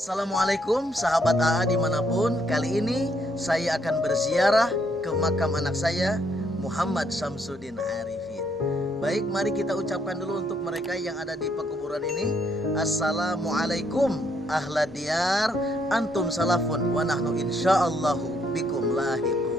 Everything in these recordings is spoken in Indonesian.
Assalamualaikum sahabat AA dimanapun. Kali ini saya akan berziarah ke makam anak saya, Muhammad Syamsuddin Arifin. Baik, mari kita ucapkan dulu untuk mereka yang ada di pekuburan ini. Assalamualaikum ahla diyar, antum salafun wa nahnu insyaallahu bikum lahiqun.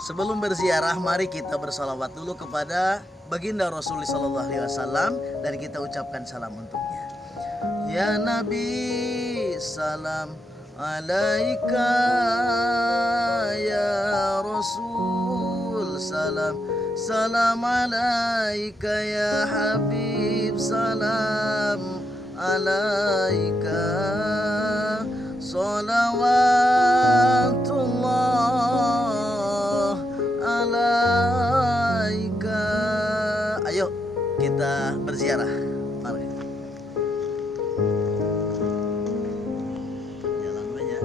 Sebelum berziarah, mari kita bersalawat dulu kepada baginda Rasulullah SAW dan kita ucapkan salam untuknya. Ya Nabi, salam alaika, ya Rasul, salam alaika, ya Habib, salam alaika, salawatullah alaika. Ayo kita berziarah. Mari. Jalan banyak.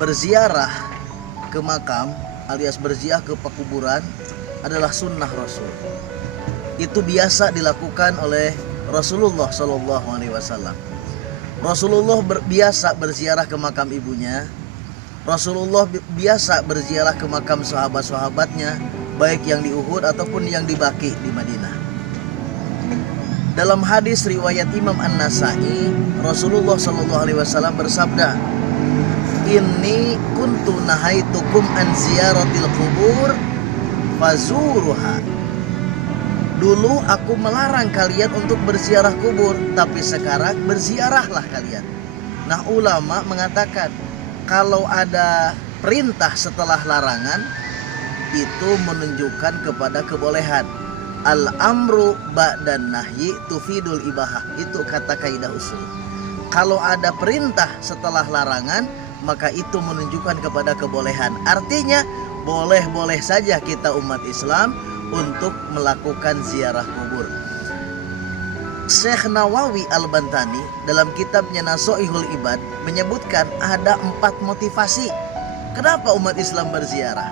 Berziarah ke makam alias berziarah ke pekuburan adalah sunnah Rasul. Itu biasa dilakukan oleh Rasulullah SAW. Rasulullah biasa berziarah ke makam ibunya. Rasulullah biasa berziarah ke makam sahabat-sahabatnya, baik yang di Uhud ataupun yang di Baqi di Madinah. Dalam hadis riwayat Imam An-Nasai, Rasulullah SAW bersabda, "Inni kuntu nahaitukum an ziyaratil qubur fazuruha." Dulu aku melarang kalian untuk berziarah kubur, tapi sekarang berziarahlah kalian. Nah, ulama mengatakan kalau ada perintah setelah larangan itu menunjukkan kepada kebolehan. Al-amru ba'dan nahyi tufidul ibahah. Itu kata kaidah usul. Kalau ada perintah setelah larangan, maka itu menunjukkan kepada kebolehan. Artinya boleh-boleh saja kita umat Islam untuk melakukan ziarah kubur. Syekh Nawawi Al-Bantani dalam kitabnya Nasoihul Ibad menyebutkan ada 4 motivasi kenapa umat Islam berziarah.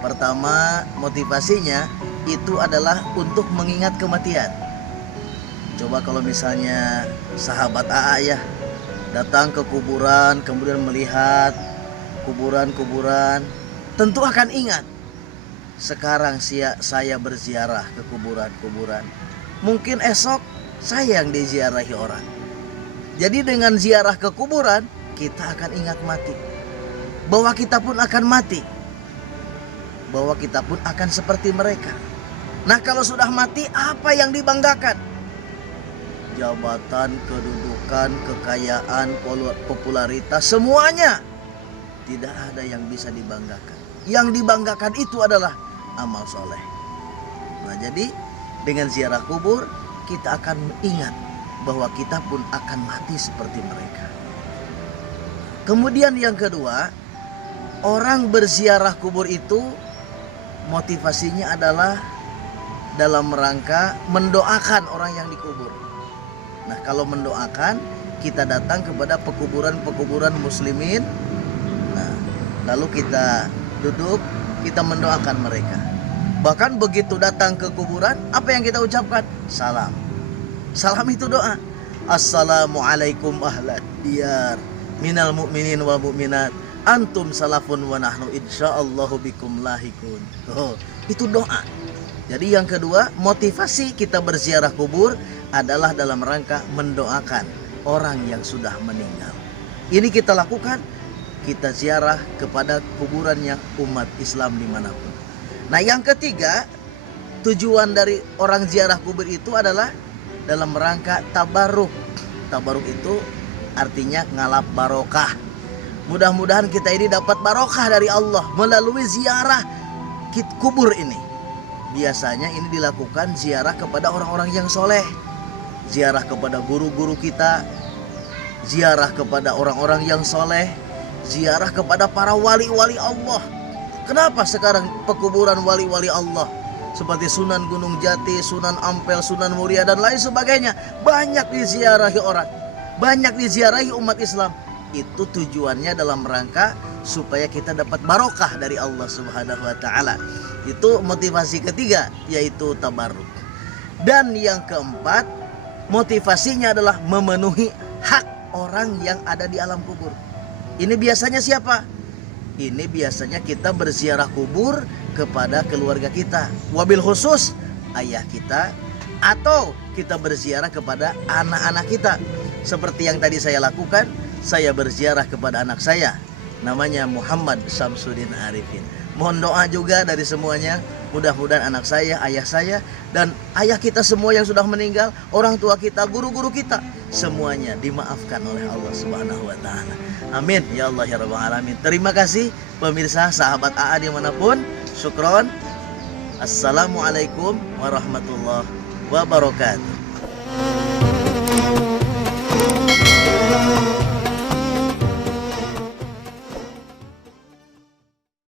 Pertama, motivasinya itu adalah untuk mengingat kematian. Coba kalau misalnya sahabat AA ya datang ke kuburan, kemudian melihat kuburan-kuburan, tentu akan ingat. Sekarang saya berziarah ke kuburan-kuburan, mungkin esok saya yang diziarahi orang. Jadi dengan ziarah ke kuburan, kita akan ingat mati, bahwa kita pun akan mati, bahwa kita pun akan seperti mereka. Nah, kalau sudah mati, apa yang dibanggakan? Jabatan, kedudukan, kekayaan, popularitas, semuanya tidak ada yang bisa dibanggakan. Yang dibanggakan itu adalah amal soleh. Nah, jadi dengan ziarah kubur kita akan ingat bahwa kita pun akan mati seperti mereka. Kemudian yang kedua, orang berziarah kubur itu motivasinya adalah dalam rangka mendoakan orang yang dikubur. Nah, kalau mendoakan, kita datang kepada pekuburan-pekuburan muslimin. Nah, lalu kita duduk, kita mendoakan mereka. Bahkan begitu datang ke kuburan, apa yang kita ucapkan? Salam. Salam itu doa. Assalamualaikum ahlad diyar minal mu'minin wal mu'minat antum salafun wa nahnu insyaallahu bikum lahikun. Itu doa. Jadi yang kedua, motivasi kita berziarah kubur adalah dalam rangka mendoakan orang yang sudah meninggal. Ini kita lakukan, kita ziarah kepada kuburannya umat Islam dimanapun. Nah yang ketiga, tujuan dari orang ziarah kubur itu adalah dalam rangka tabarruk. Tabarruk itu artinya ngalap barokah. Mudah-mudahan kita ini dapat barokah dari Allah melalui ziarah kubur ini. Biasanya ini dilakukan ziarah kepada orang-orang yang soleh, ziarah kepada guru-guru kita, ziarah kepada orang-orang yang soleh, ziarah kepada para wali-wali Allah. Kenapa sekarang pekuburan wali-wali Allah seperti Sunan Gunung Jati, Sunan Ampel, Sunan Muria dan lain sebagainya banyak diziarahi orang, banyak diziarahi umat Islam? Itu tujuannya dalam rangka supaya kita dapat barokah dari Allah Subhanahu wa taala. Itu motivasi ketiga, yaitu tabarruk. Dan yang keempat, motivasinya adalah memenuhi hak orang yang ada di alam kubur. Ini biasanya siapa? Ini biasanya kita berziarah kubur kepada keluarga kita, wabil khusus ayah kita, atau kita berziarah kepada anak-anak kita. Seperti yang tadi saya lakukan, saya berziarah kepada anak saya, namanya Muhammad Samsudin Arifin. Mohon doa juga dari semuanya, mudah-mudahan anak saya, ayah saya, dan ayah kita semua yang sudah meninggal, orang tua kita, guru-guru kita, semuanya dimaafkan oleh Allah Subhanahu wa taala. Amin ya Allah ya rabbal alamin. Terima kasih pemirsa, sahabat AA dimanapun. Syukron. Assalamualaikum warahmatullahi wabarakatuh.